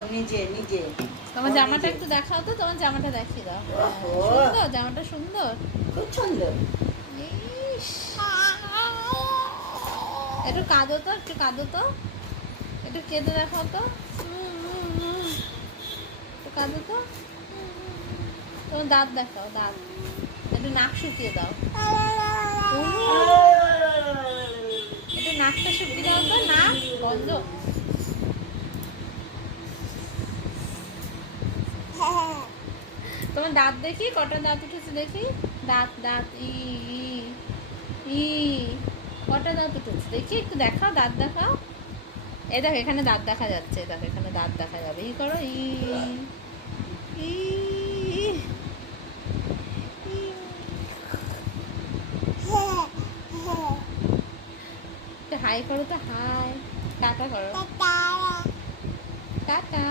নিজে নিজে তোমার জামাটা একটু দেখাও তো, তোমার জামাটা দেখিয়ে দাও। সুন্দর জামাটা, সুন্দর, খুব সুন্দর। ইস, একটু কাঁদো তো, একটু কাঁদো তো, একটু কেঁদে দেখাও তো, একটু কাঁদো তো। তোমার দাঁত দেখাও, দাঁত একটু নাক শুকিয়ে দাও, একটু নাকটা শুকিয়ে দাও তো, নাক বন্ধ। তোমার দাঁত দেখি, কটা দাঁত উঠেছে দেখি, দাঁত দাঁত ই ই ই, কটা দাঁত উঠেছে দেখি, একটু দেখাও, দাঁত দেখাও। এই দেখো এখানে দাঁত দেখা যাচ্ছে, দেখো এখানে দাঁত দেখা যাবে, ই করো, ই ই হাই করো তো, হাই, টাটা করো, টাটা।